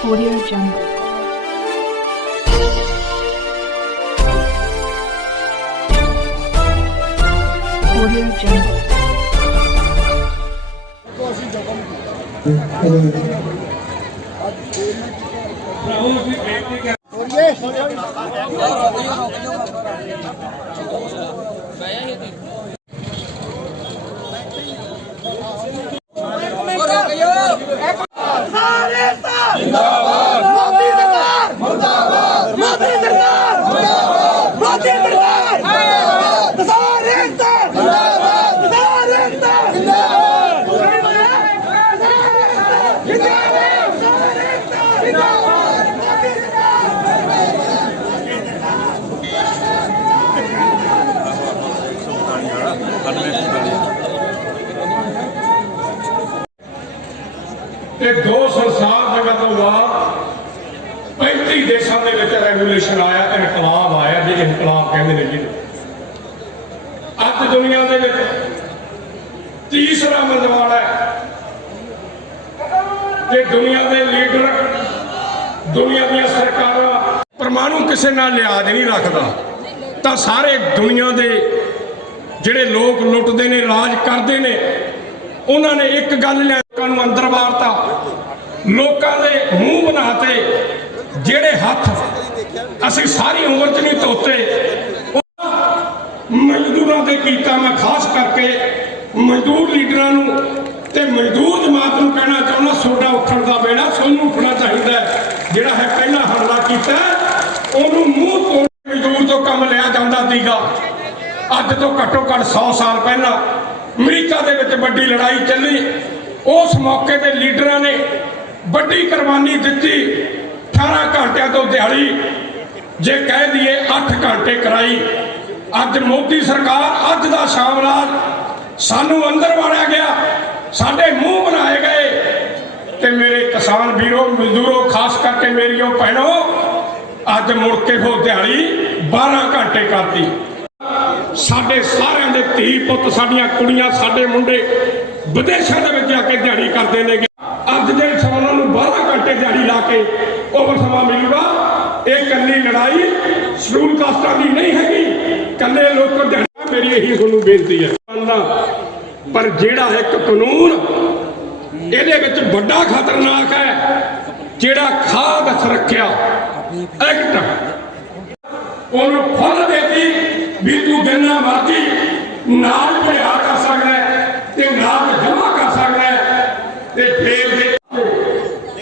Audio Jungle. Audio Jungle. ਤੇ 200 ਸਾਲ ਜਗ੍ਹਾ ਤੋਂ ਬਾਅਦ 35 ਦੇਸ਼ਾਂ ਦੇ ਵਿੱਚ ਰੈਗੂਲੇਸ਼ਨ ਆਇਆ, ਇਨਕਲਾਬ ਆਇਆ, ਜੇ ਇਨਕਲਾਬ ਕਹਿੰਦੇ ਨੇ ਜੀ। ਅੱਜ ਦੁਨੀਆ ਦੇ ਵਿੱਚ ਤੀਸਰਾ ਮੰਦਵਾੜਾ ਹੈ ਤੇ ਦੁਨੀਆ ਦੇ ਲੀਡਰ, ਦੁਨੀਆ ਦੀਆਂ ਸਰਕਾਰਾਂ ਪਰਮਾਣੂ ਕਿਸੇ ਨਾਲ ਲਿਆਜ ਨਹੀਂ ਰੱਖਦਾ, ਤਾਂ ਸਾਰੇ ਦੁਨੀਆ ਦੇ ਜਿਹੜੇ ਲੋਕ ਲੁੱਟਦੇ ਨੇ, ਰਾਜ ਕਰਦੇ ਨੇ, ਉਹਨਾਂ ਨੇ ਇੱਕ ਗੱਲ ਲੋਕਾਂ ਨੂੰ ਅੰਦਰ ਵਾਰਤਾ, ਲੋਕਾਂ ਦੇ ਮੂੰਹ ਬਣਾਤੇ, ਜਿਹੜੇ ਹੱਥ ਅਸੀਂ ਸਾਰੀ ਉਮਰ 'ਚ ਨਹੀਂ ਧੋਤੇ, ਮਜ਼ਦੂਰਾਂ ਦੇ ਕੀਤਾ। ਮੈਂ ਖਾਸ ਕਰਕੇ ਮਜ਼ਦੂਰ ਲੀਡਰਾਂ ਨੂੰ ਤੇ ਮਜ਼ਦੂਰ ਜਮਾਤ ਨੂੰ ਕਹਿਣਾ ਚਾਹੁੰਦਾ, ਤੁਹਾਡਾ ਉੱਠਣ ਦਾ ਵੇਲਾ ਤੁਹਾਨੂੰ ਉੱਠਣਾ ਚਾਹੀਦਾ। ਜਿਹੜਾ ਹੈ ਪਹਿਲਾ ਹਮਲਾ ਕੀਤਾ, ਉਹਨੂੰ ਮੂੰਹ ਤੋੜ ਮਜ਼ਦੂਰ ਤੋਂ ਕੰਮ ਲਿਆ ਜਾਂਦਾ ਸੀਗਾ। ਅੱਜ ਤੋਂ ਘੱਟੋ ਘੱਟ 100 ਸਾਲ ਪਹਿਲਾਂ ਅਮਰੀਕਾ ਦੇ ਵਿੱਚ ਵੱਡੀ ਲੜਾਈ ਚੱਲੀ, ਉਸ ਮੌਕੇ ਤੇ ਲੀਡਰਾਂ ਨੇ ਵੱਡੀ ਕੁਰਬਾਨੀ ਦਿੱਤੀ। 18 ਘੰਟਿਆਂ ਤੋਂ ਦਿਹਾੜੀ ਜੇ ਕਹਿ ਦਈਏ 8 ਘੰਟੇ ਕਰਾਈ। ਅੱਜ ਮੋਦੀ ਸਰਕਾਰ, ਅੱਜ ਦਾ ਸ਼ਾਮਲਾਲ ਸਾਨੂੰ ਅੰਦਰ ਵਾੜਿਆ ਗਿਆ, ਸਾਡੇ ਮੂੰਹ ਬਣਾਏ ਗਏ। ਤੇ ਮੇਰੇ ਕਿਸਾਨ ਵੀਰੋ, ਮਜ਼ਦੂਰੋ, ਖਾਸ ਕਰਕੇ ਮੇਰੀਓ ਭੈਣੋ, ਅੱਜ ਮੁੜ ਕੇ ਉਹ ਦਿਹਾੜੀ 12 ਘੰਟੇ ਕਰਤੀ। ਸਾਡੇ ਸਾਰਿਆਂ ਦੇ ਧੀ ਪੁੱਤ, ਸਾਡੀਆਂ ਕੁੜੀਆਂ, ਸਾਡੇ ਮੁੰਡੇ ਵਿਦੇਸ਼ਾਂ ਦੇ ਵਿੱਚ ਜਾ ਕੇ ਦਿਹਾੜੀ ਕਰਦੇ ਨੇ। ਅੱਜ ਦੇ ਸਮਾਂ ਨੂੰ 12 ਘੰਟੇ ਦਿਹਾੜੀ ਲਾ ਕੇ ਉਹ ਸਮਾਂ ਮਿਲੂਗਾ। ਇਹ ਕੱਲੀ ਲੜਾਈ ਸ਼ਡਿਊਲ ਕਾਸਟਾਂ ਦੀ ਨਹੀਂ ਹੈਗੀ, ਕੱਲੇ ਲੋਕ ਦਿਹਾੜੀ। ਮੇਰੀ ਇਹੀ ਤੁਹਾਨੂੰ ਬੇਨਤੀ ਹੈ, ਪਰ ਜਿਹੜਾ ਇੱਕ ਕਾਨੂੰਨ ਇਹਦੇ ਵਿੱਚ ਵੱਡਾ ਖਤਰਨਾਕ ਹੈ, ਜਿਹੜਾ ਖਾਦ ਸੁਰੱਖਿਆ ਐਕਟ, ਉਹਨੂੰ ਫੁੱਲ ਦੇਤੀ ਵੀ ਤੂੰ ਜਿੰਨਾ ਮਰਜ਼ੀ ਨਾਲ ਭਿਆ ਕਰ ਸਕਦਾ ਤੇ ਨਾਲ ਜਮਾ ਕਰ ਸਕਦਾ, ਤੇ ਫੇਰ ਦੇ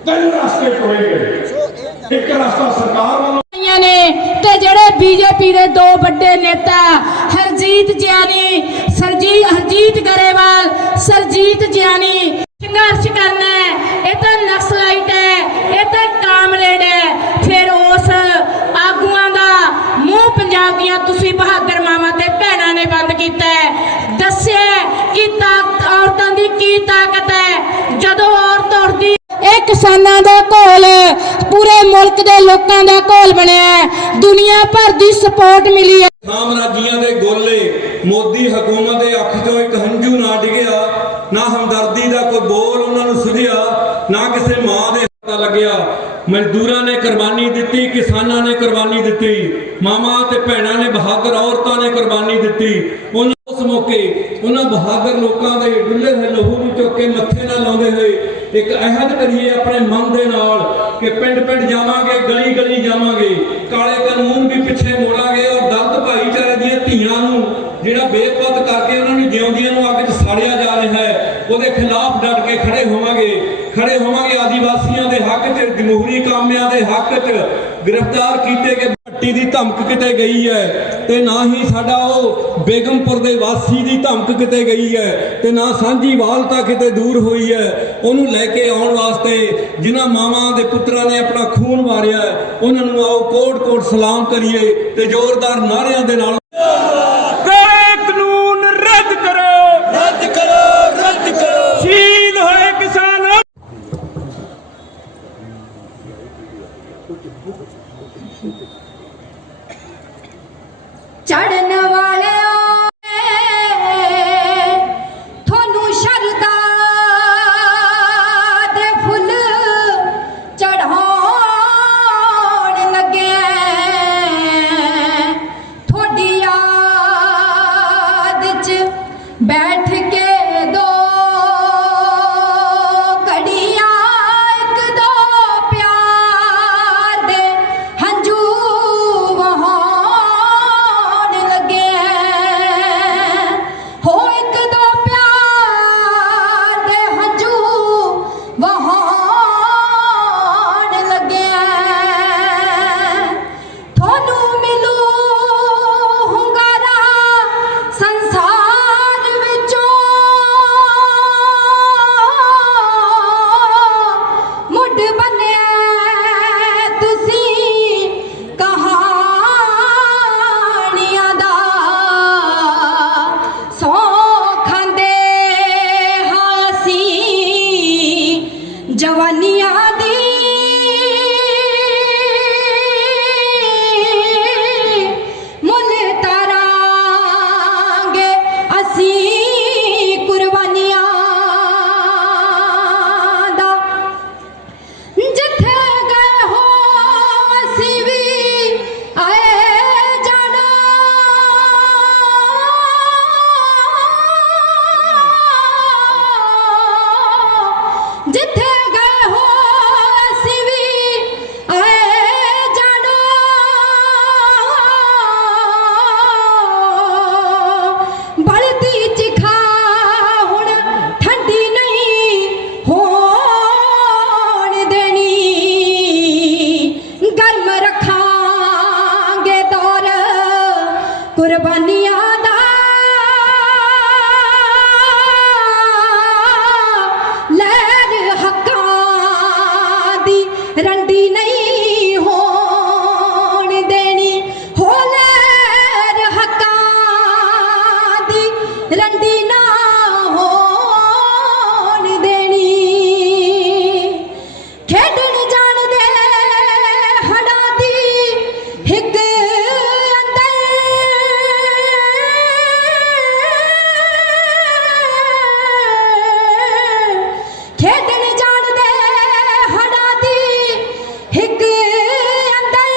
ਤਿੰਨ ਰਸਤੇ ਟੋਏ ਗਏ। ਇੱਕ ਰਸਤਾ ਸਰਕਾਰ ਵੱਲੋਂ ਨੇ ਤੇ ਜਿਹੜੇ ਬੀਜੇਪੀ ਦੇ ਦੋ ਵੱਡੇ ਨੇਤਾ ਹਰਜੀਤ ਗਰੇਵਾਲ, ਸਰਜੀਤ ਜਿਆਨੀ ਸੰਘਰਸ਼ ਕਰਨਾ ਹੈ। ਇਹ ਤਾਂ ਨਕਸਲਾਈਟ ਹੈ, ਇਹ ਤਾਂ ਕਾਮਰੇਡ ਹੈ। ਫਿਰ ਉਸ ਆਗੂਆਂ ਦਾ ਮੂੰਹ ਪੰਜਾਬ ਦੀਆਂ ਤੁਸੀਂ ਬਹਾਦਰ ਮਾਵਾਂ ਤੇ ਭੈਣਾਂ ਨੇ ਬੰਦ ਕੀਤਾ ਹੈ। ਦੱਸਿਆ ਕਿ ਔਰਤਾਂ ਦੀ ਕੀ ਤਾਕਤ ਹੈ। ਜਦੋਂ ਔਰਤ ਉੱਠਦੀ, ਇਹ ਕਿਸਾਨਾਂ ਦਾ ਘੋਲ ਪੂਰੇ ਮੁਲਕ ਦੇ ਲੋਕਾਂ ਦਾ ਘੋਲ ਬਣਿਆ, ਦੁਨੀਆ ਭਰ ਦੀ ਸਪੋਰਟ ਮਿਲੀ ਹੈ। ਸਾਮਰਾਜੀਆਂ ਦੇ ਗੋਲੇ, ਮੋਦੀ ਹਕੂਮਤ ਦੇ ਅੱਖ ਚੋਂ ਇੱਕ ਹੰਝੂ ਨਾ ਡਿੱਗਿਆ, ਨਾ ਹਮਦਰਦੀ ਦਾ ਕੋਈ ਬੋਲ ਉਹਨਾਂ ਨੂੰ ਸੁਝਿਆ, ਨਾ ਕਿਸੇ ਮਾਂ ਦੇ ਪਤਾ ਲੱਗਿਆ। ਮਜ਼ਦੂਰਾਂ ਨੇ ਕੁਰਬਾਨੀ ਦਿੱਤੀ, ਕਿਸਾਨਾਂ ਨੇ ਕੁਰਬਾਨੀ ਦਿੱਤੀ, ਮਾਵਾਂ ਤੇ ਭੈਣਾਂ ਨੇ, ਬਹਾਦਰ ਔਰਤਾਂ ਨੇ ਕੁਰਬਾਨੀ ਦਿੱਤੀ। ਉਹਨਾਂ ਉਸ ਮੌਕੇ ਉਹਨਾਂ ਬਹਾਦਰ ਲੋਕਾਂ ਦੇ ਡੁੱਲੇ ਹੋਏ ਲਹੂ ਨੂੰ ਚੁੱਕ ਕੇ ਮੱਥੇ ਨਾਲ ਲਾਉਂਦੇ ਹੋਏ ਇੱਕ ਅਹਿਦ ਕਰੀਏ ਆਪਣੇ ਮਨ ਦੇ ਨਾਲ ਕਿ ਪਿੰਡ ਪਿੰਡ ਜਾਵਾਂਗੇ, ਗਲੀ ਗਲੀ ਜਾਵਾਂਗੇ, ਕਾਲੇ ਕਾਨੂੰਨ ਵੀ ਪਿੱਛੇ ਮੋੜਾਂਗੇ, ਔਰ ਦਲਿਤ ਭਾਈਚਾਰੇ ਦੀਆਂ ਧੀਆਂ ਨੂੰ ਜਿਹੜਾ ਬੇਪਤ ਕਰਕੇ ਉਹਨਾਂ ਨੂੰ ਜਿਉਂਦੀਆਂ ਨੂੰ ਅੱਗ 'ਚ ਸਾੜਿਆ ਜਾ ਰਿਹਾ ਹੈ, ਉਹਦੇ ਖਿਲਾਫ ਡਟ ਕੇ ਖੜੇ ਹੋਵਾਂਗੇ। ਆਦੀਵਾਸੀਆਂ ਦੇ ਹੱਕ 'ਚ, ਜਮਹੂਰੀ ਕਾਮਿਆਂ ਦੇ ਹੱਕ 'ਚ ਗ੍ਰਿਫਤਾਰ ਕੀਤੇ ਗਏ ਭੱਟੀ ਦੀ ਧਮਕ ਕਿਤੇ ਗਈ ਹੈ, ਤੇ ਨਾ ਹੀ ਸਾਡਾ ਉਹ ਬੇਗਮਪੁਰ ਦੇ ਵਾਸੀ ਦੀ ਧਮਕ ਕਿਤੇ ਗਈ ਹੈ, ਤੇ ਨਾ ਸਾਂਝੀਵਾਲ ਤਾਂ ਕਿਤੇ ਦੂਰ ਹੋਈ ਹੈ। ਉਹਨੂੰ ਲੈ ਕੇ ਆਉਣ ਵਾਸਤੇ ਜਿਨ੍ਹਾਂ ਮਾਵਾਂ ਦੇ ਪੁੱਤਰਾਂ ਨੇ ਆਪਣਾ ਖੂਨ ਵਾਰਿਆ, ਉਹਨਾਂ ਨੂੰ ਆਓ ਕੋਟ ਕੋਟ ਸਲਾਮ ਕਰੀਏ ਤੇ ਜ਼ੋਰਦਾਰ ਨਾਅਰਿਆਂ ਦੇ ਨਾਲ ਕਾਨੂੰਨ ਰੱਦ ਕਰੋ, ਰੱਦ ਕਰੋ, ਰੱਦ ਕਰੋ। ਸ਼ਹੀਦ ਹੋਏ ਕਿਸਾਨ ਚੜਨ ਵਾਲਿਓ ਤੁਹਾਨੂੰ ਸ਼ਰਦਾ ਦੇ ਫੁੱਲ ਚੜ੍ਹਾਉਣ ਦੀ ਮੁੱਲ ਤਾਰਾਂਗੇ ਅਸੀਂ ਕੁਰਬਾਨੀਆਂ ਦਾ ਜਿੱਥੇ ਗਏ ਹੋ ਅਸੀਂ ਵੀ ਆਏ ਜਾਣਾ ਜਿੱਥੇ ਗਏ ਹੋ ਅਸੀਂ ਵੀ ਆਏ ਜਾਣਾ ਬਲਦੀ ਚਿਖਾ ਹੁਣ ਠੰਡੀ ਨਹੀਂ ਹੋਣ ਦੇਣੀ ਗਰਮ ਰੱਖਾਂਗੇ ਦੌਰ ਕੁਰਬਾਨੀਆਂ ਦਾ ਲਹਿਰ ਹੱਕਾਂ ਦੀ ਰੰਡੀ ਨਹੀਂ ਹੋਣ ਦੇਣੀ ਹੋ ਲਹਿਰ ਹੱਕਾਂ ਦੀ ਰੰਡੀ ਨਾ ਹੋਣ ਦੇਣੀ ਖੇਡਣ ਜਾਣਦੇ ਹੜਾਂ ਦੀ ਹਿੱਕ ਅੰਦਰ ਖੇਡਣ ਜਾਣਦੇ ਹੜਾਂ ਦੀ ਹਿੱਕ ਅੰਦਰ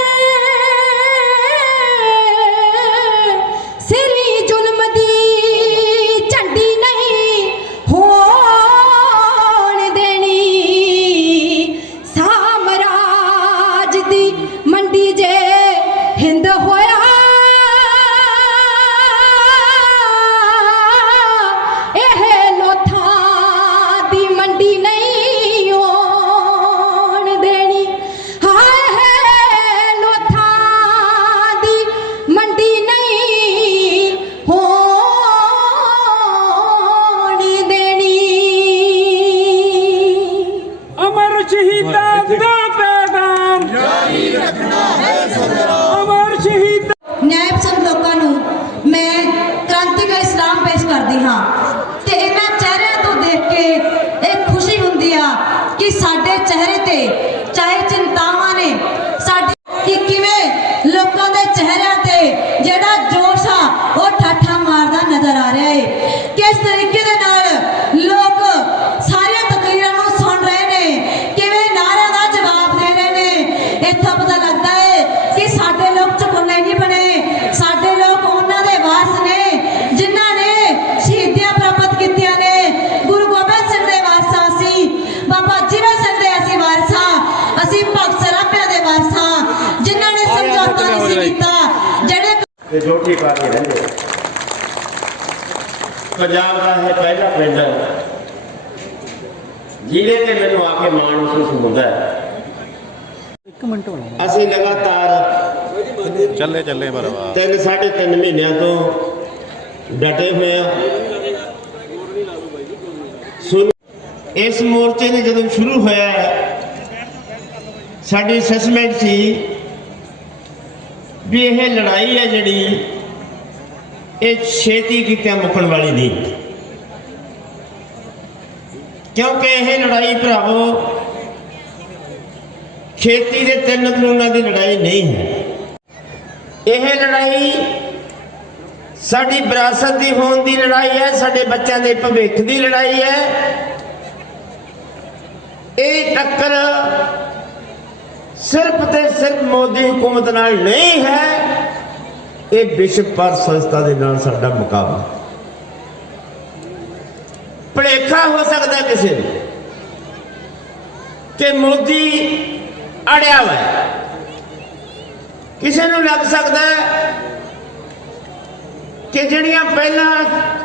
ਸਿਰੀ ਜ਼ੁਲਮ ਦੀ ਝੰਡੀ ਨਹੀਂ ਹੋਣ ਦੇਣੀ ਸਾਮਰਾਜ ਦੀ ਮੰਡੀ ਜੇ ਹਿੰਦ ਹੋਇਆ ਇਹ ਲੋਥਾਂ ਦੀ ਮੰਡੀ ਨਹੀਂ ਹੋਣ ਦੇਣੀ ਹਾਏ ਹੈ ਲੋਥਾਂ ਦੀ ਮੰਡੀ ਨਹੀਂ ਹੋਣ ਦੇਣੀ अमर शहीदा का पैगाम जारी रखना है सदा। अमर शहीद ਨਿਆਂ ਪਸੰਦ ਲੋਕਾਂ ਨੂੰ ਮੈਂ ਕ੍ਰਾਂਤੀਕਾਰੀ ਸਲਾਮ ਪੇਸ਼ ਕਰਦੀ ਹਾਂ ਤੇ ਇਹਨਾਂ ਚਿਹਰਿਆਂ ਤੋਂ ਦੇਖ ਕੇ ਇਹ ਖੁਸ਼ੀ ਹੁੰਦੀ ਆ ਕਿ ਸਾਡੇ ਚਿਹਰੇ ਤੇ ਚਾਹੇ ਚਿੰਤਾਵਾਂ ਨੇ ਸਾਡੇ ਕਿ ਕਿਵੇਂ ਲੋਕਾਂ ਦੇ ਚਿਹਰਿਆਂ ਤੇ ਜਿਹੜਾ ਜੋਸ਼ ਆ ਉਹ ਠਾਠਾ ਮਾਰਦਾ ਨਜ਼ਰ ਆ ਰਿਹਾ ਹੈ ਕਿਸ ਤਰੀਕੇ ਦੇ ਨਾਲ ਲੋਕ ਸਾਰੀਆਂ ਤਕਰੀਰਾਂ ਨੂੰ ਸੁਣ ਰਹੇ ਨੇ ਕਿਵੇਂ ਨਾਰਿਆਂ ਦਾ ਜਵਾਬ ਦੇ ਰਹੇ ਨੇ ਇੱਥੋਂ ਪਤਾ ਲੱਗਦਾ ਹੈ ਕਿ ਸਾਡੇ ਲੋਕ ਝੁਕਣੇ ਨਹੀਂ ਬਣੇ ਸਾਡੇ ਲੋਕ ਉਹਨਾਂ ਦੇ ਵਾਰਸ ਨੇ ਜਿਨ੍ਹਾਂ ਨੇ ਸ਼ਹੀਦੀਆਂ ਪ੍ਰਾਪਤ ਕੀਤੀਆਂ ਨੇ ਗੁਰੂ ਗੋਬਿੰਦ ਸਿੰਘ ਦੇ ਵਾਰਸਾਂ ਸੀ ਬਾਬਾ ਜੀਵਨ ਸਿੰਘ ਦੇ ਅਸੀਂ ਵਾਰਸਾਂ ਅਸੀਂ ਭਗਤ ਸਰਾਭਿਆਂ ਦੇ ਵਾਰਸਾਂ ਜਿਨ੍ਹਾਂ ਨੇ ਸਮਝੌਤਾ ਨਹੀਂ ਸੀ ਕੀਤਾ ਜਿਹੜੇ ਤੇ ਰੋਟੀ ਪਾ ਕੇ ਰਹਿੰਦੇ ਪੰਜਾਬ ਦਾ ਇਹ ਪਹਿਲਾ ਪਿੰਡ ਜਿਹਦੇ ਤੇ ਮੈਨੂੰ ਆ ਕੇ ਮਾਣ ਮਹਿਸੂਸ ਹੁੰਦਾ ਹੈ। ਅਸੀਂ ਲਗਾਤਾਰ ਚੱਲੇ ਬਰਵਾ 3.5 ਮਹੀਨਿਆਂ ਤੋਂ ਡਟੇ ਹੋਏ ਆ। ਇਸ ਮੋਰਚੇ ਨੇ ਜਦੋਂ ਸ਼ੁਰੂ ਹੋਇਆ ਸਾਡੀ ਅਸੈਸਮੈਂਟ ਸੀ ਵੀ ਇਹ ਲੜਾਈ ਹੈ ਜਿਹੜੀ ਇਹ ਛੇਤੀ ਕਿਤੇ ਮੁੱਕਣ ਵਾਲੀ ਨਹੀਂ ਕਿਉਂਕਿ ਇਹ ਲੜਾਈ ਭਰਾਵੋ ਖੇਤੀ ਦੇ 3 ਕਾਨੂੰਨਾਂ ਦੀ ਲੜਾਈ ਨਹੀਂ ਹੈ ਇਹ ਲੜਾਈ ਸਾਡੀ ਵਿਰਾਸਤ ਦੀ ਹੋਣ ਦੀ ਲੜਾਈ ਹੈ ਸਾਡੇ ਬੱਚਿਆਂ ਦੇ ਭਵਿੱਖ ਦੀ ਲੜਾਈ ਹੈ ਇਹ ਟੱਕਰ ਸਿਰਫ ਤੇ ਸਿਰਫ ਮੋਦੀ ਹੁਕੂਮਤ ਨਾਲ ਨਹੀਂ ਹੈ ਇਹ ਵਿਸ਼ਵ ਪਰ ਸੰਸਥਾ ਦੇ ਨਾਲ ਸਾਡਾ ਮੁਕਾਬਲਾ ਭੁਲੇਖਾ ਹੋ ਸਕਦਾ ਕਿਸੇ ਨੂੰ ਕਿ ਮੋਦੀ ਅੜਿਆ ਹੋਇਆ ਕਿਸੇ ਨੂੰ ਲੱਗ ਸਕਦਾ ਕਿ ਜਿਹੜੀਆਂ ਪਹਿਲਾਂ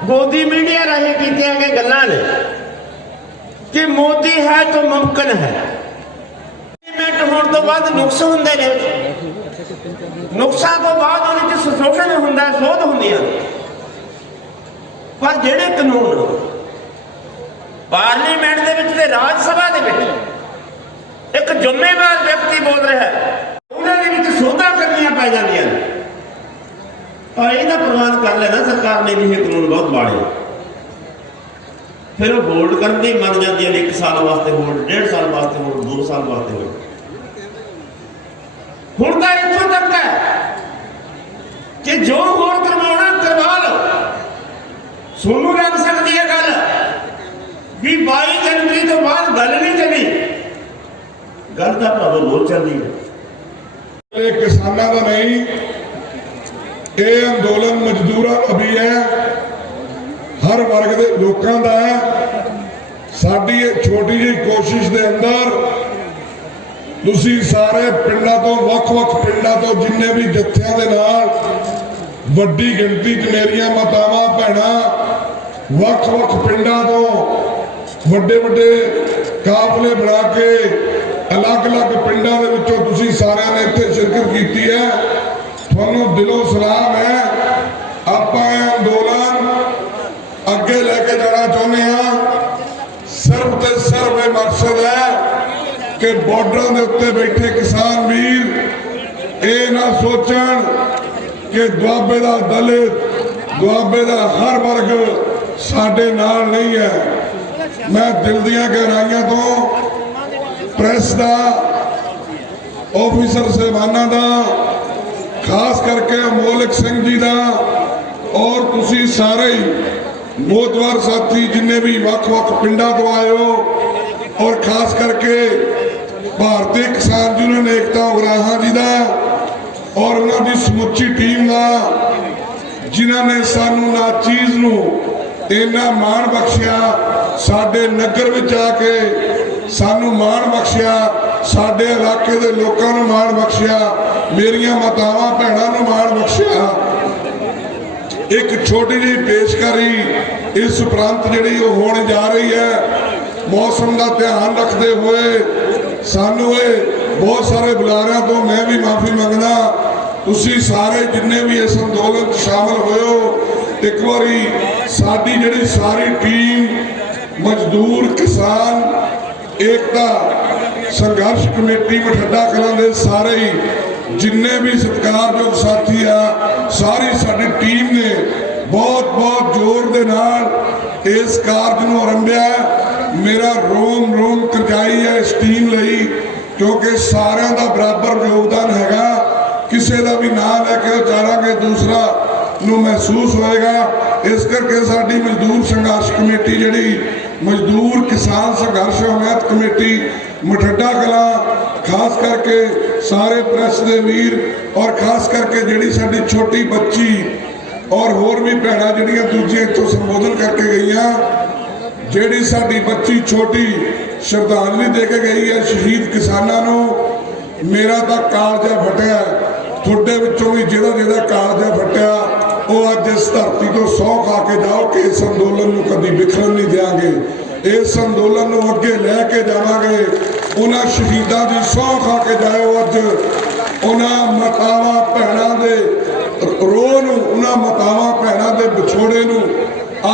ਗੋਦੀ ਮੀਡੀਆ ਰਾਹੀਂ ਕੀਤੀਆਂ ਗਈਆਂ ਗੱਲਾਂ ਨੇ ਕਿ ਮੋਦੀ ਹੈ ਤਾਂ ਮੁਮਕਿਨ ਹੈ ਮਿੰਟ ਹੋਣ ਤੋਂ ਬਾਅਦ ਨੁਕਸ ਹੁੰਦੇ ਨੇ ਨੁਕਸਾਂ ਤੋਂ ਬਾਅਦ ਉਹਦੇ ਚ ਸੰਸ਼ੋਧਨ ਹੁੰਦਾ ਸੋਧ ਹੁੰਦੀਆਂ ਪਰ ਜਿਹੜੇ ਕਾਨੂੰਨ ਪਾਰਲੀਮੈਂਟ ਦੇ ਵਿੱਚ ਤੇ ਰਾਜ ਸਭਾ ਦੇ ਵਿੱਚ ਇੱਕ ਜ਼ਿੰਮੇਵਾਰ ਵਿਅਕਤੀ ਬੋਲ ਰਿਹਾ ਉਹਨਾਂ ਦੇ ਵਿੱਚ ਸੋਧਾਂ ਕਰਨੀਆਂ ਪੈ ਜਾਂਦੀਆਂ ਨੇ ਔਰ ਇਹਦਾ ਪ੍ਰਵਾਨ ਕਰ ਲੈਣਾ ਸਰਕਾਰ ਨੇ ਵੀ ਇਹ ਕਾਨੂੰਨ ਬਹੁਤ ਮਾੜੇ ਫਿਰ ਉਹ ਹੋਲਡ ਕਰਦੇ ਹੀ ਮੰਨ ਜਾਂਦੀਆਂ ਨੇ, 1 ਸਾਲ ਵਾਸਤੇ ਹੋਲਡ, 1.5 ਸਾਲ ਵਾਸਤੇ ਹੋਲਡ, 2 ਸਾਲ ਵਾਸਤੇ ਹੋਲਡ। ਹੁਣ ਤਾਂ ਇੱਥੋਂ ਤੱਕ ਹੈ ਕਿ ਜੋ ਹੋਰ ਕਰਵਾਉਣਾ ਕਰਵਾ ਲਓ। ਸੋਨੂੰ ਲੱਗ ਸਕਦੀ ਹੈ ਗੱਲ ਵੀ 22 ਜਨਵਰੀ ਤੋਂ ਬਾਅਦ ਗੱਲ ਨਹੀਂ ਚੱਲੀ, ਗੱਲ ਤਾਂ ਭਾਵੇਂ ਬਹੁਤ ਚੱਲਦੀ ਹੈ। ਇਹ ਕਿਸਾਨਾਂ ਦਾ ਨਹੀਂ, ਇਹ ਅੰਦੋਲਨ ਮਜ਼ਦੂਰਾਂ ਦਾ ਵੀ ਹੈ, ਹਰ ਵਰਗ ਦੇ ਲੋਕਾਂ ਦਾ ਹੈ। ਸਾਡੀ ਇਹ ਛੋਟੀ ਜਿਹੀ ਕੋਸ਼ਿਸ਼ ਦੇ ਅੰਦਰ ਤੁਸੀਂ ਸਾਰੇ ਪਿੰਡਾਂ ਤੋਂ, ਵੱਖ-ਵੱਖ ਪਿੰਡਾਂ ਤੋਂ ਜਿੰਨੇ ਵੀ ਜੱਥਿਆਂ ਦੇ ਨਾਲ ਵੱਡੀ ਗਿਣਤੀ 'ਚ ਮੇਰੀਆਂ ਮਾਤਾਵਾਂ ਭੈਣਾਂ, ਵੱਖ-ਵੱਖ ਪਿੰਡਾਂ ਤੋਂ ਵੱਡੇ ਕਾਫਲੇ ਬਣਾ ਕੇ ਅਲੱਗ-ਅਲੱਗ ਪਿੰਡਾਂ ਦੇ ਵਿੱਚੋਂ ਤੁਸੀਂ ਸਾਰਿਆਂ ਨੇ ਇੱਥੇ ਸ਼ਿਰਕਤ ਕੀਤੀ ਹੈ। ਤੁਹਾਨੂੰ ਦਿਲੋਂ ਸਲਾਮ ਹੈ। ਆਪਾਂ ਇਹ ਅੰਦੋਲਨ ਅੱਗੇ ਲੈ ਕੇ ਜਾਣਾ ਚਾਹੁੰਦੇ ਹਾਂ। ਸਿਰਫ ਤੇ ਸਿਰਫ ਇਹ ਮਕਸਦ ਹੈ ਕਿ ਬਾਰਡਰਾਂ ਦੇ ਉੱਤੇ ਬੈਠੇ ਕਿਸਾਨ ਵੀਰ ਇਹ ਨਾ ਸੋਚਣ ਕਿ ਦੁਆਬੇ ਦਾ ਦਲਿਤ, ਦੁਆਬੇ ਦਾ ਹਰ ਵਰਗ ਸਾਡੇ ਨਾਲ ਨਹੀਂ ਹੈ। ਮੈਂ ਦਿਲ ਦੀਆਂ ਗਹਿਰਾਈਆਂ ਤੋਂ ਪ੍ਰੈਸ ਦਾ, ਆਫੀਸਰ ਸਾਹਿਬਾਨਾਂ ਦਾ, ਖਾਸ ਕਰਕੇ ਅਮੋਲਕ ਸਿੰਘ ਜੀ ਦਾ, ਔਰ ਤੁਸੀਂ ਸਾਰੇ ਮੋਤਵਾਰ ਸਾਥੀ ਜਿੰਨੇ ਵੀ ਵੱਖ-ਵੱਖ ਪਿੰਡਾਂ ਤੋਂ ਆਏ ਹੋ, ਔਰ ਖਾਸ ਕਰਕੇ ਭਾਰਤੀ ਕਿਸਾਨ ਯੂਨੀਅਨ ਏਕਤਾ ਉਗਰਾਹਾਂ ਜੀ ਦਾ ਔਰ ਉਹਨਾਂ ਦੀ ਸਮੁੱਚੀ ਟੀਮ ਦਾ, ਜਿਨ੍ਹਾਂ ਨੇ ਸਾਨੂੰ ਨਾ ਚੀਜ਼ ਨੂੰ ਇੰਨਾ ਮਾਣ ਬਖਸ਼ਿਆ, ਸਾਡੇ ਨਗਰ ਵਿੱਚ ਆ ਕੇ ਸਾਨੂੰ ਮਾਣ ਬਖਸ਼ਿਆ, ਸਾਡੇ ਇਲਾਕੇ ਦੇ ਲੋਕਾਂ ਨੂੰ ਮਾਣ ਬਖਸ਼ਿਆ, ਮੇਰੀਆਂ ਮਾਤਾਵਾਂ ਭੈਣਾਂ ਨੂੰ ਮਾਣ ਬਖਸ਼ਿਆ। ਇੱਕ ਛੋਟੀ ਜਿਹੀ ਪੇਸ਼ਕਾਰੀ ਇਸ ਉਪਰੰਤ ਜਿਹੜੀ ਉਹ ਹੋਣ ਜਾ ਰਹੀ ਹੈ। ਮੌਸਮ ਦਾ ਧਿਆਨ ਰੱਖਦੇ ਹੋਏ ਸਾਨੂੰ ਇਹ ਬਹੁਤ ਸਾਰੇ ਬੁਲਾਰਿਆਂ ਤੋਂ ਮੈਂ ਵੀ ਮਾਫੀ ਮੰਗਦਾ। ਤੁਸੀਂ ਸਾਰੇ ਜਿੰਨੇ ਵੀ ਇਸ ਅੰਦੋਲਨ 'ਚ ਸ਼ਾਮਲ ਹੋਏ ਹੋ, ਇੱਕ ਵਾਰੀ ਸਾਡੀ ਜਿਹੜੀ ਸਾਰੀ ਟੀਮ ਮਜ਼ਦੂਰ ਕਿਸਾਨ ਏਕਤਾ ਸੰਘਰਸ਼ ਕਮੇਟੀ ਮਠੱਡਾ ਕਲਾਂ ਦੇ ਸਾਰੇ ਹੀ ਜਿੰਨੇ ਵੀ ਸਤਿਕਾਰਯੋਗ ਸਾਥੀ ਆ, ਸਾਰੀ ਸਾਡੀ ਟੀਮ ਨੇ ਬਹੁਤ ਜ਼ੋਰ ਦੇ ਨਾਲ ਇਸ ਕਾਰਜ ਨੂੰ ਆਰੰਭਿਆ। ਮੇਰਾ ਰੋਮ ਕਰਜਾਈ ਹੈ ਇਸ ਟੀਮ ਲਈ, ਕਿਉਂਕਿ ਸਾਰਿਆਂ ਦਾ ਬਰਾਬਰ ਯੋਗਦਾਨ ਹੈਗਾ। ਕਿਸੇ ਦਾ ਵੀ ਨਾਂ ਲੈ ਕੇ ਉਚਾਰਾਂਗੇ ਦੂਸਰਾ ਨੂੰ ਮਹਿਸੂਸ ਹੋਏਗਾ। ਇਸ ਕਰਕੇ ਸਾਡੀ ਮਜ਼ਦੂਰ ਸੰਘਰਸ਼ ਕਮੇਟੀ ਜਿਹੜੀ ਮਜ਼ਦੂਰ ਕਿਸਾਨ ਸੰਘਰਸ਼ ਹਮਾਇਤ ਕਮੇਟੀ ਮਠੱਡਾ ਕਲਾਂ, ਖਾਸ ਕਰਕੇ ਸਾਰੇ ਪ੍ਰੈਸ ਦੇ ਵੀਰ ਔਰ ਖਾਸ ਕਰਕੇ ਜਿਹੜੀ ਸਾਡੀ ਛੋਟੀ ਬੱਚੀ ਔਰ ਹੋਰ ਵੀ ਭੈਣਾਂ ਜਿਹੜੀਆਂ ਦੂਜੇ ਇੱਥੋਂ ਸੰਬੋਧਨ ਕਰਕੇ ਗਈਆਂ, ਜਿਹੜੀ ਸਾਡੀ ਬੱਚੀ ਛੋਟੀ ਸ਼ਰਧਾਂਜਲੀ ਦੇ ਕੇ ਗਈ ਹੈ ਸ਼ਹੀਦ ਕਿਸਾਨਾਂ ਨੂੰ। ਮੇਰਾ ਤਾਂ ਕਾਲਜਾ ਫਟਿਆ, ਤੁਹਾਡੇ ਵਿੱਚੋਂ ਵੀ ਜਿਹਦਾ ਕਾਲਜਾ ਫਟਿਆ ਉਹ ਅੱਜ ਇਸ ਧਰਤੀ ਤੋਂ ਸਹੁੰ ਖਾ ਕੇ ਜਾਓ ਕਿ ਇਸ ਅੰਦੋਲਨ ਨੂੰ ਕਦੀ ਵਿਖਰਨ ਨਹੀਂ ਦਿਆਂਗੇ। ਇਸ ਅੰਦੋਲਨ ਨੂੰ ਅੱਗੇ ਲੈ ਕੇ ਜਾਵਾਂਗੇ। ਉਹਨਾਂ ਸ਼ਹੀਦਾਂ ਦੀ ਸਹੁੰ ਖਾ ਕੇ ਜਾਓ ਅੱਜ ਉਹਨਾਂ ਮਾਤਾਵਾਂ ਭੈਣਾਂ ਦੇ ਰੋਹ ਨੂੰ, ਉਹਨਾਂ ਮਾਤਾਵਾਂ ਭੈਣਾਂ ਦੇ ਵਿਛੋੜੇ ਨੂੰ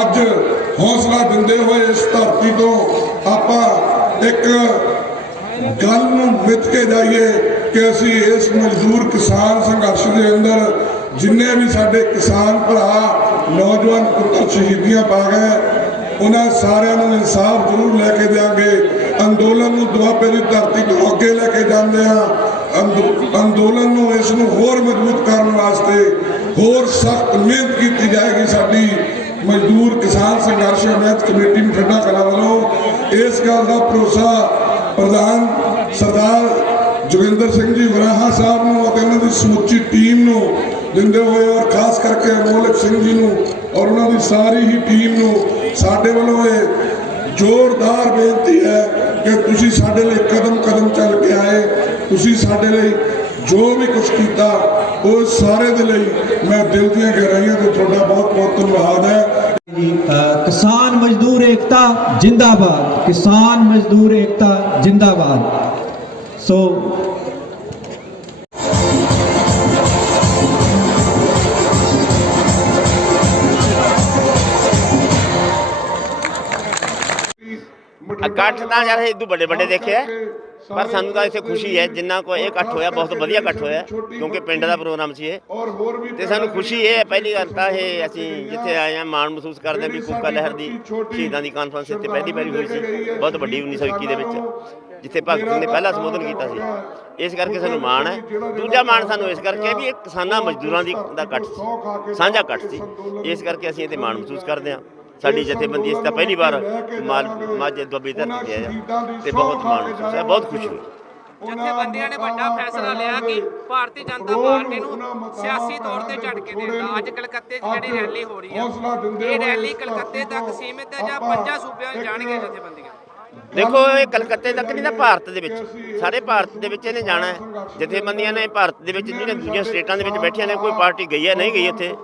ਅੱਜ ਹੌਸਲਾ ਦਿੰਦੇ ਹੋਏ ਇਸ ਧਰਤੀ ਤੋਂ ਆਪਾਂ ਇੱਕ ਗੱਲ ਨੂੰ ਮਿੱਥ ਕੇ ਜਾਈਏ ਕਿ ਅਸੀਂ ਇਸ ਮਜ਼ਦੂਰ ਕਿਸਾਨ ਸੰਘਰਸ਼ ਦੇ ਅੰਦਰ ਜਿੰਨੇ ਵੀ ਸਾਡੇ ਕਿਸਾਨ ਭਰਾ ਨੌਜਵਾਨ ਪੁੱਤਰ ਸ਼ਹੀਦੀਆਂ ਪਾ ਗਏ, ਉਹਨਾਂ ਸਾਰਿਆਂ ਨੂੰ ਇਨਸਾਫ ਜ਼ਰੂਰ ਲੈ ਕੇ ਦਿਆਂਗੇ। ਅੰਦੋਲਨ ਨੂੰ ਦੁਆਬੇ ਦੀ ਧਰਤੀ ਤੋਂ ਅੱਗੇ ਲੈ ਕੇ ਜਾਂਦੇ ਹਾਂ। ਅੰਦੋਲਨ ਨੂੰ ਇਸ ਨੂੰ ਹੋਰ ਮਜ਼ਬੂਤ ਕਰਨ ਵਾਸਤੇ ਹੋਰ ਸਖਤ ਮਿਹਨਤ ਕੀਤੀ ਜਾਏਗੀ। ਸਾਡੀ ਮਜ਼ਦੂਰ ਕਿਸਾਨ ਸੰਘਰਸ਼ ਹਮਾਇਤ ਕਮੇਟੀ ਮਠੱਡਾ ਕਲਾਂ ਵੱਲੋਂ ਇਸ ਗੱਲ ਦਾ ਭਰੋਸਾ ਪ੍ਰਧਾਨ ਸਰਦਾਰ ਜੋਗਿੰਦਰ ਸਿੰਘ ਜੀ ਵਰਾਹਾ ਸਾਹਿਬ ਨੂੰ ਅਤੇ ਉਹਨਾਂ ਦੀ ਸਮੁੱਚੀ ਟੀਮ ਨੂੰ ਦਿੰਦੇ ਹੋਏ ਔਰ ਖਾਸ ਕਰਕੇ ਅਮੋਲਕ ਸਿੰਘ ਜੀ ਨੂੰ ਔਰ ਉਹਨਾਂ ਦੀ ਸਾਰੀ ਹੀ ਟੀਮ ਨੂੰ ਸਾਡੇ ਵੱਲੋਂ ਇਹ ਜ਼ੋਰਦਾਰ ਬੇਨਤੀ ਹੈ ਕਿ ਤੁਸੀਂ ਸਾਡੇ ਲਈ ਕਦਮ ਚੱਲ ਕੇ ਆਏ। ਤੁਸੀਂ ਸਾਡੇ ਲਈ ਜੋ ਵੀ ਕੁਝ ਕੀਤਾ ਉਹ ਸਾਰੇ ਦੇ ਲਈ ਮੈਂ ਦਿਲ ਦੀਆਂ ਗਹਿਰਾਈਆਂ ਤੋਂ ਤੁਹਾਡਾ ਬਹੁਤ ਧੰਨਵਾਦ ਹੈ। किसान मजदूर एकता जिंदाबाद, किसान मजदूर एकता जिंदाबाद। सो ਇਕੱਠ ਤਾਂ ਯਾਰ ਇਦੋਂ ਵੱਡੇ ਵੱਡੇ ਦੇਖੇ ਆ, ਪਰ ਸਾਨੂੰ ਤਾਂ ਇੱਥੇ ਖੁਸ਼ੀ ਹੈ ਜਿੰਨਾ ਕੋ ਇਹ ਇਕੱਠ ਹੋਇਆ, ਬਹੁਤ ਵਧੀਆ ਇਕੱਠ ਹੋਇਆ, ਕਿਉਂਕਿ ਪਿੰਡ ਦਾ ਪ੍ਰੋਗਰਾਮ ਸੀ ਇਹ। ਤੇ ਸਾਨੂੰ ਖੁਸ਼ੀ ਇਹ ਹੈ, ਪਹਿਲੀ ਗੱਲ ਤਾਂ ਇਹ ਅਸੀਂ ਜਿੱਥੇ ਆਏ ਹਾਂ ਮਾਣ ਮਹਿਸੂਸ ਕਰਦੇ ਹਾਂ ਵੀ ਕੂਕਾ ਲਹਿਰ ਦੀ ਸ਼ਹੀਦਾਂ ਦੀ ਕਾਨਫਰੰਸ ਇੱਥੇ ਪਹਿਲੀ ਵਾਰੀ ਹੋਈ ਸੀ, ਬਹੁਤ ਵੱਡੀ 1921 ਦੇ ਵਿੱਚ, ਜਿੱਥੇ ਭਗਤ ਸਿੰਘ ਨੇ ਪਹਿਲਾ ਸੰਬੋਧਨ ਕੀਤਾ ਸੀ। ਇਸ ਕਰਕੇ ਸਾਨੂੰ ਮਾਣ ਹੈ। ਦੂਜਾ ਮਾਣ ਸਾਨੂੰ ਇਸ ਕਰਕੇ ਵੀ ਇਹ ਕਿਸਾਨਾਂ ਮਜ਼ਦੂਰਾਂ ਦਾ ਇਕੱਠ ਸੀ, ਸਾਂਝਾ ਇਕੱਠ ਸੀ, ਇਸ ਕਰਕੇ ਅਸੀਂ ਇਹਦੇ ਮਾਣ ਮਹਿਸੂਸ ਕਰਦੇ ਹਾਂ। ਸਾਡੀ ਜਥੇਬੰਦੀ ਇਸ ਤਾਂ ਪਹਿਲੀ ਵਾਰ ਮਾਝੇ ਦੁਆਬੇ ਧਰਤੀ ਤੇ ਆਇਆ ਤੇ ਬਹੁਤ ਮਾਣ ਮਹਿਸੂਸ ਹੈ, ਬਹੁਤ ਖੁਸ਼ੀ ਹੋਈ। ਜਥੇਬੰਦੀਆਂ ਨੇ ਵੱਡਾ ਫੈਸਲਾ ਲਿਆ ਕਿ ਭਾਰਤੀ ਜਨਤਾ ਪਾਰਟੀ ਨੂੰ ਸਿਆਸੀ ਤੌਰ ਤੇ ਝਟਕੇ ਦੇਣਾ। ਅੱਜ ਕਲਕੱਤੇ 'ਚ ਜਿਹੜੀ ਰੈਲੀ ਹੋ ਰਹੀ ਹੈ, ਇਹ ਰੈਲੀ ਕਲਕੱਤੇ ਤੱਕ ਸੀਮਿਤ ਹੈ ਜਾਂ 5 ਸੂਬਿਆਂ 'ਚ ਜਾਣਗੇ ਜਥੇਬੰਦੀਆਂ? ਦੇਖੋ ਇਹ ਕਲਕੱਤੇ ਤੱਕ ਨਹੀਂ ਤਾਂ ਭਾਰਤ ਦੇ ਵਿੱਚ, ਸਾਰੇ ਭਾਰਤ ਦੇ ਵਿੱਚ ਇਹਨੇ ਜਾਣਾ ਹੈ। ਜਥੇਬੰਦੀਆਂ ਨੇ ਭਾਰਤ ਦੇ ਵਿੱਚ ਜਿਹੜੀਆਂ ਦੂਜੀਆਂ ਸਟੇਟਾਂ ਦੇ ਵਿੱਚ ਬੈਠੀਆਂ ਨੇ, ਕੋਈ ਪਾਰਟੀ ਗਈ ਹੈ ਨਹੀਂ ਗਈ ਇੱਥੇ,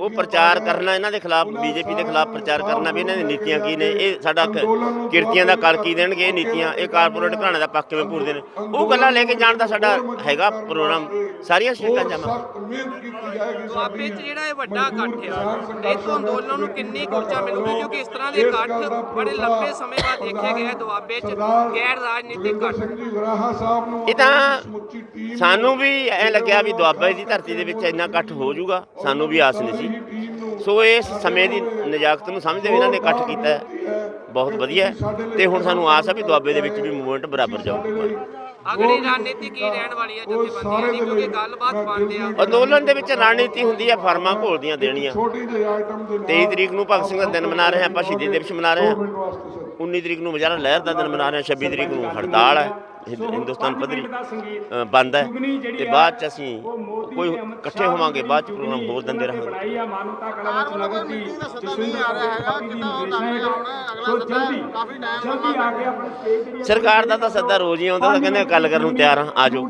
ਉਹ ਪ੍ਰਚਾਰ ਕਰਨਾ ਇਹਨਾਂ ਦੇ ਖਿਲਾਫ, ਬੀਜੇਪੀ ਦੇ ਖਿਲਾਫ ਪ੍ਰਚਾਰ ਕਰਨਾ ਵੀ ਇਹਨਾਂ ਦੀ ਨੀਤੀਆਂ ਕੀ ਨੇ, ਇਹ ਸਾਡਾ ਕਿਰਤੀਆਂ ਦਾ ਕਰ ਕੀ ਦੇਣਗੇ, ਇਹ ਨੀਤੀਆਂ, ਇਹ ਕਾਰਪੋਰੇਟ ਘਰਾਣੇ ਦਾ ਪੱਖ ਕਿਵੇਂ ਪੂਰਦੇ ਨੇ, ਉਹ ਗੱਲਾਂ ਲੈ ਕੇ ਜਾਣ ਦਾ ਸਾਡਾ ਹੈਗਾ ਪ੍ਰੋਗਰਾਮ। ਸਾਰੀਆਂ ਸਟੇਟਾਂ ਜਾਵਾਂਗੇ। ਦੁਆਬੇ 'ਚ ਜਿਹੜਾ ਇਹ ਵੱਡਾ ਇਕੱਠ ਹੈ, ਇਸ ਤੋਂ ਅੰਦੋਲਨ ਨੂੰ ਕਿੰਨੀ ਊਰਜਾ ਮਿਲੂਗੀ? ਕਿਉਂਕਿ ਇਸ ਤਰ੍ਹਾਂ ਦੇ ਇਕੱਠ ਬੜੇ ਲੰਬੇ ਸਮੇਂ ਬਾਅਦ ਦੇਖੇ ਗਏ ਦੁਆਬੇ 'ਚ ਗੈਰ ਰਾਜਨੀਤਿਕ ਇਕੱਠ। ਇਹ ਤਾਂ ਸਾਨੂੰ ਵੀ ਐਂ ਲੱਗਿਆ ਵੀ ਦੁਆਬੇ ਦੀ ਧਰਤੀ ਦੇ ਵਿੱਚ ਇੰਨਾ ਇਕੱਠ ਹੋ ਜਾਊਗਾ, ਸਾਨੂੰ ਵੀ ਆਸ ਨਹੀਂ ਸੀ। ਸੋ ਇਸ ਸਮੇਂ ਦੀ ਨਜਾਕਤ ਨੂੰ ਸਮਝਦੇ ਹੋਏ ਇਹਨਾਂ ਨੇ ਇਕੱਠ ਕੀਤਾ ਹੈ, ਬਹੁਤ ਵਧੀਆ। ਤੇ ਹੁਣ ਸਾਨੂੰ ਆਸ ਹੈ ਵੀ ਦੁਆਬੇ ਦੇ ਵਿੱਚ ਵੀ ਮੂਵਮੈਂਟ ਬਰਾਬਰ ਜਾਊਗੀ। ਅਗਲੀ ਰਣਨੀਤੀ ਕੀ ਰਹਿਣ ਵਾਲੀ ਹੈ ਜਥੇਬੰਦੀਆਂ ਦੀ? ਕਿਉਂਕਿ ਗੱਲਬਾਤ ਬੰਦ ਆ। ਅੰਦੋਲਨ ਦੇ ਵਿੱਚ ਰਣਨੀਤੀ ਹੁੰਦੀ ਹੈ ਫਰਮਾਂ ਘੋਲਦੀਆਂ ਦੇਣੀਆਂ। 23 ਤਰੀਕ ਨੂੰ ਭਗਤ ਸਿੰਘ ਦਾ ਦਿਨ ਮਨਾ ਰਹੇ ਹਾਂ, ਆਪਾਂ ਸ਼ਹੀਦੀ ਦਿਵਸ ਮਨਾ ਰਹੇ ਹਾਂ। 19 ਤਰੀਕ ਨੂੰ ਮੁਜ਼ਾਹਰਾ ਲਹਿਰ ਦਾ ਦਿਨ ਮਨਾ ਰਹੇ ਹਾਂ। 26 ਤਰੀਕ ਨੂੰ ਹੜਤਾਲ ਹੈ, ਹਿੰਦੁਸਤਾਨ ਪੱਧਰੀ ਬੰਦ ਹੈ। ਤੇ ਬਾਅਦ 'ਚ ਅਸੀਂ ਕੋਈ ਇਕੱਠੇ ਹੋਵਾਂਗੇ, ਬਾਅਦ 'ਚ ਪ੍ਰੋਗਰਾਮ ਹੋਰ ਦਿੰਦੇ ਰਹਾਂਗੇ। ਸਰਕਾਰ ਦਾ ਤਾਂ ਸੱਦਾ ਰੋਜ਼ ਹੀ ਆਉਂਦਾ, ਤਾਂ ਕਹਿੰਦੇ ਗੱਲ ਕਰਨ ਨੂੰ ਤਿਆਰ ਹਾਂ, ਆ ਜਾਓ।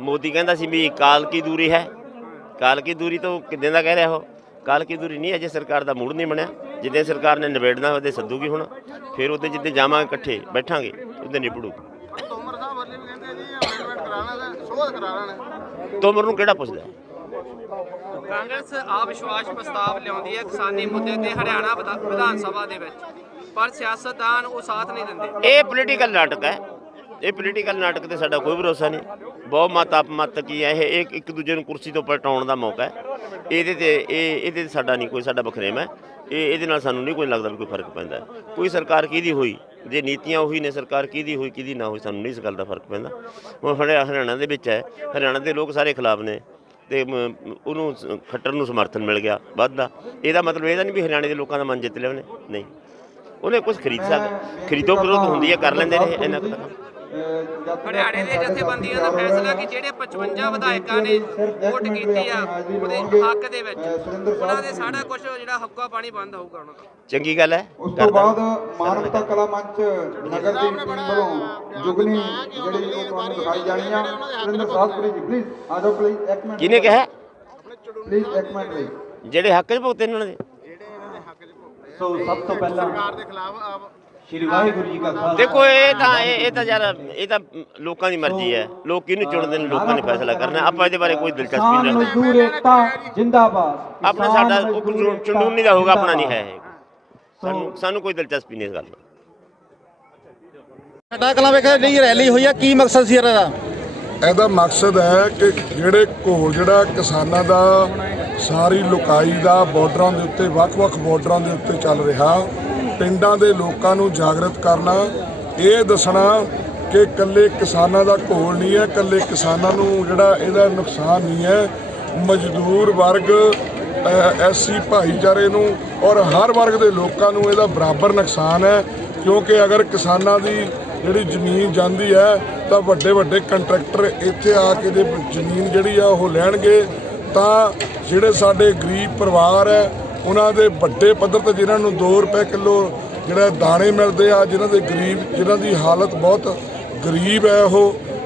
ਮੋਦੀ ਕਹਿੰਦਾ ਸੀ ਵੀ ਕਾਲ ਕੀ ਦੂਰੀ ਹੈ, ਕਾਲ ਕੀ ਦੂਰੀ ਤੋਂ ਕਿੱਦਾਂ ਦਾ ਕਹਿ ਰਿਹਾ ਉਹ? ਕਾਲ ਕੀ ਦੂਰੀ ਨਹੀਂ, ਅਜੇ ਸਰਕਾਰ ਦਾ ਮੂਡ ਨਹੀਂ ਬਣਿਆ। ਜਿੱਦਾਂ ਸਰਕਾਰ ਨੇ ਨਿਬੇੜਨਾ ਉਹਦੇ ਸੱਦੂਗੀ ਹੁਣ, ਫਿਰ ਉਹਦੇ ਜਿੱਦਾਂ ਜਾਵਾਂਗੇ ਇਕੱਠੇ ਬੈਠਾਂਗੇ ਉਹਦੇ ਨਿਬੜੂ। ਤੋਮਰ ਨੂੰ ਕਿਹੜਾ ਪੁੱਛਦਾ? ਕਾਂਗਰਸ ਅਵਿਸ਼ਵਾਸ ਪ੍ਰਸਤਾਵ ਲਿਆਉਂਦੀ ਹੈ ਕਿਸਾਨੀ ਮੁੱਦੇ ਤੇ ਹਰਿਆਣਾ ਵਿਧਾਨ ਸਭਾ ਦੇ ਵਿੱਚ, ਪਰ ਸਿਆਸਤਦਾਨ ਉਹ ਸਾਥ ਨਹੀਂ ਦਿੰਦੇ। ਇਹ ਪੋਲੀਟੀਕਲ ਨਾਟਕ ਹੈ, ਇਹ ਪੋਲੀਟੀਕਲ ਨਾਟਕ ਤੇ ਸਾਡਾ ਕੋਈ ਭਰੋਸਾ ਨਹੀਂ। ਬਹੁਤ ਮਤ ਆਪਮਤ ਕੀ ਹੈ, ਇਹ ਇੱਕ ਦੂਜੇ ਨੂੰ ਕੁਰਸੀ ਤੋਂ ਪਲਟਾਉਣ ਦਾ ਮੌਕਾ ਹੈ। ਇਹਦੇ ਤੇ ਸਾਡਾ ਨਹੀਂ ਕੋਈ, ਸਾਡਾ ਬਖਰੇਵਾ ਹੈ। ਇਹਦੇ ਨਾਲ ਸਾਨੂੰ ਨਹੀਂ ਕੋਈ ਲੱਗਦਾ ਵੀ ਕੋਈ ਫਰਕ ਪੈਂਦਾ। ਕੋਈ ਸਰਕਾਰ ਕਿਹਦੀ ਹੋਈ, ਜੇ ਨੀਤੀਆਂ ਉਹੀ ਨੇ, ਸਰਕਾਰ ਕਿਹਦੀ ਹੋਈ ਕਿਹਦੀ ਨਾ ਹੋਈ, ਸਾਨੂੰ ਨਹੀਂ ਇਸ ਗੱਲ ਦਾ ਫਰਕ ਪੈਂਦਾ। ਹੁਣ ਹਰਿਆਣਾ ਦੇ ਵਿੱਚ ਹੈ, ਹਰਿਆਣਾ ਦੇ ਲੋਕ ਸਾਰੇ ਖਿਲਾਫ ਨੇ ਤੇ ਉਹਨੂੰ ਖੱਟਰ ਨੂੰ ਸਮਰਥਨ ਮਿਲ ਗਿਆ ਵੱਧਦਾ। ਇਹਦਾ ਮਤਲਬ ਇਹਦਾ ਨਹੀਂ ਵੀ ਹਰਿਆਣੇ ਦੇ ਲੋਕਾਂ ਦਾ ਮਨ ਜਿੱਤ ਲਿਆ ਉਹਨੇ, ਨਹੀਂ। ਉਹਨੇ ਕੁਝ ਖਰੀਦ ਸਕਦਾ, ਖਰੀਦੋ ਵਿਰੋਧ ਹੁੰਦੀ ਹੈ, ਕਰ ਲੈਂਦੇ ਨੇ ਇੰਨਾ ਕੁ। ਹਰਿਆਣੇ ਦੇ ਜਥੇਬੰਦੀਆਂ ਦਾ ਫੈਸਲਾ ਕਿ ਜਿਹੜੇ 55 ਵਿਧਾਇਕਾਂ ਨੇ ਵੋਟ ਕੀਤੀ ਆ ਉਹਦੇ ਹੱਕ ਦੇ ਵਿੱਚ, ਉਹਨਾਂ ਦੇ ਸਾਰਾ ਕੁਝ ਜਿਹੜਾ ਹੱਕਾ ਪਾਣੀ ਬੰਦ ਹੋਊਗਾ ਉਹਨਾਂ ਦਾ। ਚੰਗੀ ਗੱਲ ਹੈ। ਉਸ ਤੋਂ ਬਾਅਦ ਮਾਨਵਤਾ ਕਲਾ ਮੰਚ ਨਗਰ ਦੀ ਟੀਮ ਵੱਲੋਂ ਜੁਗਨੀ ਜਿਹੜੀ ਉਹ ਤੁਹਾਨੂੰ ਦਿਖਾਈ ਜਾਣੀ ਆ। ਸੁਰਿੰਦਰ ਸਾਹਿਬ ਪਲੀਜ਼ ਆ ਜਾਓ, ਪਲੀਜ਼ ਇੱਕ ਮਿੰਟ। ਕਿਹਨੇ ਕਿਹਾ? ਪਲੀਜ਼ ਇੱਕ ਮਿੰਟ ਲਈ। ਜਿਹੜੇ ਹੱਕ 'ਚ ਭੁਗਤੇ ਇਹਨਾਂ ਦੇ। ਸੋ ਸਭ ਤੋਂ ਪਹਿਲਾਂ ਸਰਕਾਰ ਦੇ ਖਿਲਾਫ ਸ਼੍ਰੀ ਵਾਹਿਗੁਰੂ ਜੀ ਕਾ ਖਾਲਸਾ। ਦੇਖੋ ਇਹ ਤਾਂ ਯਾਰ ਇਹ ਤਾਂ ਲੋਕਾਂ ਦੀ ਮਰਜ਼ੀ ਹੈ, ਲੋਕ ਕਿਹਨੂੰ ਚੁਣਦੇ ਨੇ, ਲੋਕਾਂ ਨੇ ਫੈਸਲਾ ਕਰਨਾ। ਆਪਾਂ ਇਹਦੇ ਬਾਰੇ ਕੋਈ ਦਿਲਚਸਪੀ ਨਹੀਂ ਰੱਖਦੇ। ਮਜ਼ਦੂਰ ਏਕਤਾ ਜਿੰਦਾਬਾਦ। ਆਪਣਾ ਸਾਡਾ ਚੁਣਨੀ ਦਾ ਹੋਗਾ, ਆਪਣਾ ਨਹੀਂ ਹੈ। ਸਾਨੂੰ ਕੋਈ ਦਿਲਚਸਪੀ ਨਹੀਂ ਇਸ ਗੱਲ ਨਾਲ। ਸਾਡਾ ਕਲਾ ਵੇਖਿਆ ਜਿਹੜੀ ਰੈਲੀ ਹੋਈ ਆ, ਕੀ ਮਕਸਦ ਸੀ ਇਹਦਾ? ਇਹਦਾ ਮਕਸਦ ਹੈ ਕਿ ਜਿਹੜੇ ਘੋਲ ਜਿਹੜਾ ਕਿਸਾਨਾਂ ਦਾ ਸਾਰੀ ਲੁਕਾਈ ਦਾ ਬਾਰਡਰਾਂ ਦੇ ਉੱਤੇ, ਵੱਖ-ਵੱਖ ਬਾਰਡਰਾਂ ਦੇ ਉੱਤੇ ਚੱਲ ਰਿਹਾ, ਪਿੰਡਾਂ ਦੇ ਲੋਕਾਂ ਨੂੰ ਜਾਗਰਤ ਕਰਨਾ, ਇਹ ਦੱਸਣਾ ਕਿ ਇਕੱਲੇ ਕਿਸਾਨਾਂ ਦਾ ਘੋਲ ਨਹੀਂ ਹੈ, ਇਕੱਲੇ ਕਿਸਾਨਾਂ ਨੂੰ ਜਿਹੜਾ ਇਹਦਾ ਨੁਕਸਾਨ ਨਹੀਂ ਹੈ, ਮਜ਼ਦੂਰ ਵਰਗ, ਐਸਸੀ ਭਾਈਚਾਰੇ ਨੂੰ ਔਰ ਹਰ ਵਰਗ ਦੇ ਲੋਕਾਂ ਨੂੰ ਇਹਦਾ ਬਰਾਬਰ ਨੁਕਸਾਨ ਹੈ। ਕਿਉਂਕਿ ਅਗਰ ਕਿਸਾਨਾਂ ਦੀ ਜਿਹੜੀ ਜ਼ਮੀਨ ਜਾਂਦੀ ਹੈ ਤਾਂ ਵੱਡੇ ਵੱਡੇ ਕੰਟਰੈਕਟਰ ਇੱਥੇ ਆ ਕੇ ਜੇ ਜ਼ਮੀਨ ਜਿਹੜੀ ਆ ਉਹ ਲੈਣਗੇ, ਤਾਂ ਜਿਹੜੇ ਸਾਡੇ ਗਰੀਬ ਪਰਿਵਾਰ ਹੈ ਉਹਨਾਂ ਦੇ ਵੱਡੇ ਪੱਧਰ ਤੇ, ਜਿਨ੍ਹਾਂ ਨੂੰ 2 ਰੁਪਏ ਕਿਲੋ ਜਿਹੜਾ ਦਾਣੇ ਮਿਲਦੇ ਆ, ਜਿਨ੍ਹਾਂ ਦੀ ਹਾਲਤ ਬਹੁਤ ਗਰੀਬ ਹੈ,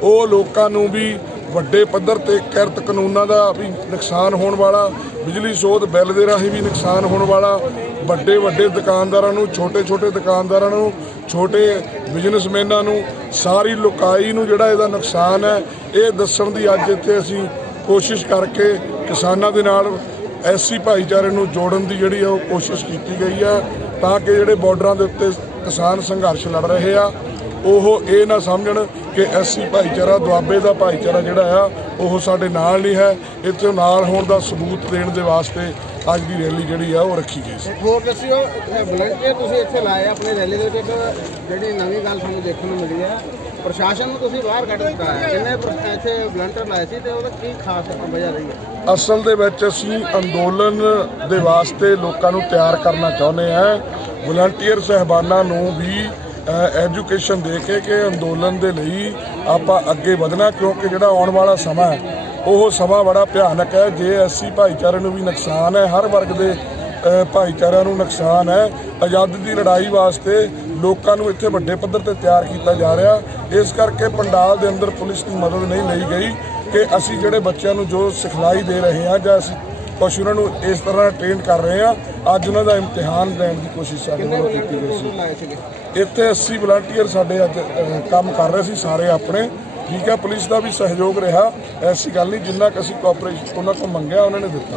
ਉਹ ਲੋਕਾਂ ਨੂੰ ਵੀ ਵੱਡੇ ਪੱਧਰ ਤੇ ਕਿਰਤ ਕਾਨੂੰਨਾਂ ਦਾ ਵੀ ਨੁਕਸਾਨ ਹੋਣ ਵਾਲਾ, ਬਿਜਲੀ ਸੋਧ ਬਿੱਲ ਦੇ ਰਾਹੀਂ ਵੀ ਨੁਕਸਾਨ ਹੋਣ ਵਾਲਾ, ਵੱਡੇ ਦੁਕਾਨਦਾਰਾਂ ਨੂੰ, ਛੋਟੇ ਦੁਕਾਨਦਾਰਾਂ ਨੂੰ, ਛੋਟੇ ਬਿਜ਼ਨਸਮੈਨਾਂ ਨੂੰ, ਸਾਰੀ ਲੋਕਾਈ ਨੂੰ ਜਿਹੜਾ ਇਹਦਾ ਨੁਕਸਾਨ ਹੈ, ਇਹ ਦੱਸਣ ਦੀ ਅੱਜ ਇੱਥੇ ਅਸੀਂ ਕੋਸ਼ਿਸ਼ ਕਰਕੇ ਕਿਸਾਨਾਂ ਦੇ ਨਾਲ ਐਸਸੀ ਭਾਈਚਾਰੇ ਨੂੰ ਜੋੜਨ ਦੀ ਜਿਹੜੀ ਉਹ ਕੋਸ਼ਿਸ਼ ਕੀਤੀ ਗਈ ਹੈ, ਤਾਂ ਕਿ ਜਿਹੜੇ ਬਾਰਡਰਾਂ ਦੇ ਉੱਤੇ ਕਿਸਾਨ ਸੰਘਰਸ਼ ਲੜ ਰਹੇ ਆ ਉਹ ਇਹ ਨਾ ਸਮਝਣ ਕਿ ਐਸਸੀ ਭਾਈਚਾਰਾ ਦੁਆਬੇ ਦਾ ਭਾਈਚਾਰਾ ਜਿਹੜਾ ਆ ਉਹ ਸਾਡੇ ਨਾਲ ਨਹੀਂ ਹੈ। ਇੱਥੇ ਨਾਲ ਹੋਣ ਦਾ ਸਬੂਤ ਦੇਣ ਦੇ ਵਾਸਤੇ ਅੱਜ ਦੀ ਰੈਲੀ ਜਿਹੜੀ ਆ ਉਹ ਰੱਖੀ ਗਈ ਸੀ। ਹੋਰ ਦੱਸਿਓ ਵਲੰਟੀਅਰ ਤੁਸੀਂ ਇੱਥੇ ਲਾਏ ਆਪਣੀ ਰੈਲੀ ਦੇ ਵਿੱਚ ਜਿਹੜੀ ਨਵੀਂ ਗੱਲ ਸਾਨੂੰ ਦੇਖਣ ਨੂੰ ਮਿਲੀ ਹੈ ਪ੍ਰਸ਼ਾਸਨ ਨੂੰ ਤੁਸੀਂ ਬਾਹਰ ਕੱਢ ਦਿੱਤਾ ਹੈ ਕਿੰਨੇ ਇੱਥੇ ਵਲੰਟੀਅਰ ਲਾਏ ਸੀ ਤੇ ਉਹਦਾ ਕੀ ਖਾਸ ਵਜ੍ਹਾ ਰਹੀ ਹੈ? ਅਸਲ ਦੇ ਵਿੱਚ ਅਸੀਂ ਅੰਦੋਲਨ ਦੇ ਵਾਸਤੇ ਲੋਕਾਂ ਨੂੰ ਤਿਆਰ ਕਰਨਾ ਚਾਹੁੰਦੇ ਹਾਂ। ਵਲੰਟੀਅਰ ਸਹਿਬਾਨਾਂ ਨੂੰ ਵੀ ਐਜੂਕੇਸ਼ਨ ਦੇ ਕੇ ਅੰਦੋਲਨ ਦੇ ਲਈ ਆਪਾਂ ਅੱਗੇ ਵਧਣਾ, ਕਿਉਂਕਿ ਜਿਹੜਾ ਆਉਣ ਵਾਲਾ ਸਮਾਂ ਹੈ ਉਹ ਸਮਾਂ ਬੜਾ ਭਿਆਨਕ ਹੈ। ਜੇ ਐਸਸੀ ਭਾਈਚਾਰੇ ਨੂੰ ਵੀ ਨੁਕਸਾਨ ਹੈ, ਹਰ ਵਰਗ ਦੇ ਭਾਈਚਾਰਿਆਂ ਨੂੰ ਨੁਕਸਾਨ ਹੈ। ਆਜ਼ਾਦੀ ਦੀ ਲੜਾਈ ਵਾਸਤੇ ਲੋਕਾਂ ਨੂੰ ਇੱਥੇ ਵੱਡੇ ਪੱਧਰ ਤੇ ਤਿਆਰ ਕੀਤਾ ਜਾ ਰਿਹਾ। ਇਸ ਕਰਕੇ ਪੰਡਾਲ ਦੇ ਅੰਦਰ ਪੁਲਿਸ ਦੀ ਮਦਦ ਨਹੀਂ ਲਈ ਗਈ ਕਿ ਅਸੀਂ ਜਿਹੜੇ ਬੱਚਿਆਂ ਨੂੰ ਜੋ ਸਿਖਲਾਈ ਦੇ ਰਹੇ ਹਾਂ ਜਾਂ ਅਸੀਂ ਕੁਛ ਉਹਨਾਂ ਨੂੰ ਇਸ ਤਰ੍ਹਾਂ ਟ੍ਰੇਨ ਕਰ ਰਹੇ ਹਾਂ, ਅੱਜ ਉਹਨਾਂ ਦਾ ਇਮਤਿਹਾਨ ਲੈਣ ਦੀ ਕੋਸ਼ਿਸ਼ ਸਾਡੇ ਵੱਲੋਂ ਕੀਤੀ ਗਈ ਸੀ। ਇੱਥੇ 80 ਵਲੰਟੀਅਰ ਸਾਡੇ ਅੱਜ ਕੰਮ ਕਰ ਰਹੇ ਸੀ ਸਾਰੇ ਆਪਣੇ। ਠੀਕ ਹੈ, ਪੁਲਿਸ ਦਾ ਵੀ ਸਹਿਯੋਗ ਰਿਹਾ, ਐਸੀ ਗੱਲ ਨਹੀਂ। ਜਿੰਨਾ ਕੁ ਅਸੀਂ ਕੋਆਪਰੇਸ਼ਨ ਉਹਨਾਂ ਕੋਲ ਮੰਗਿਆ ਉਹਨਾਂ ਨੇ ਦਿੱਤਾ।